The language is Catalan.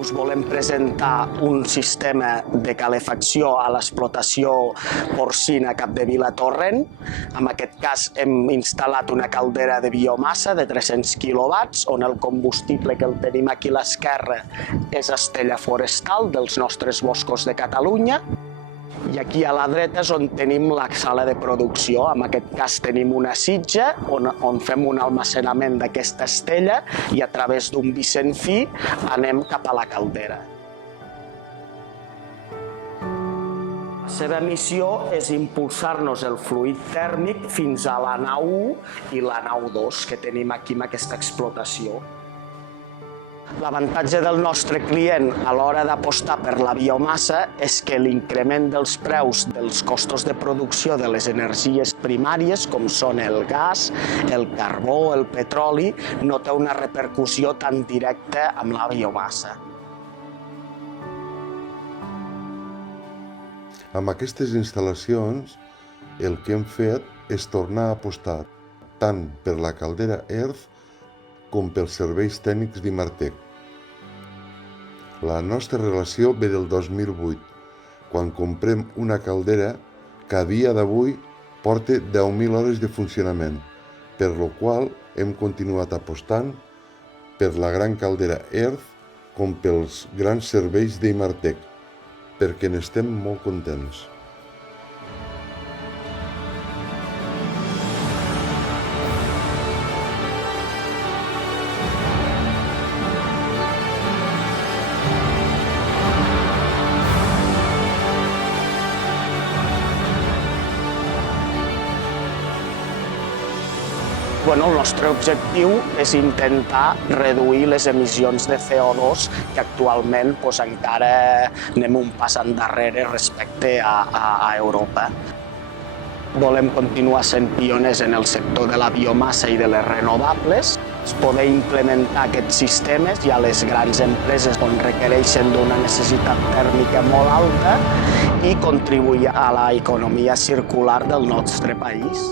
Us volem presentar un sistema de calefacció a l'explotació porcina Capdevila Torrent. En aquest cas hem instal·lat una caldera de biomassa de 300 quilowatts, on el combustible que el tenim aquí a l'esquerra és estella forestal dels nostres boscos de Catalunya. I aquí a la dreta és on tenim la sala de producció. En aquest cas tenim una sitja on fem un almacenament d'aquesta estella i a través d'un vicent fi anem cap a la caldera. La seva missió és impulsar-nos el fluid tèrmic fins a la nau 1 i la nau 2 que tenim aquí en aquesta explotació. L'avantatge del nostre client a l'hora d'apostar per la biomassa és que l'increment dels preus dels costos de producció de les energies primàries, com són el gas, el carbó, el petroli, no té una repercussió tan directa amb la biomassa. Amb aquestes instal·lacions, el que hem fet és tornar a apostar tant per la caldera Earth com pels serveis tècnics d'Imartec. La nostra relació ve del 2008, quan comprem una caldera que a dia d'avui porta 10.000 hores de funcionament, per lo qual hem continuat apostant per la gran caldera Earth com pels grans serveis d'Imartec, perquè n'estem molt contents. El nostre objectiu és intentar reduir les emissions de CO2, que actualment encara anem un pas endarrere respecte a Europa. Volem continuar sent pioners en el sector de la biomassa i de les renovables, poder implementar aquests sistemes i a les grans empreses on requereixen d'una necessitat tèrmica molt alta i contribuir a l'economia circular del nostre país.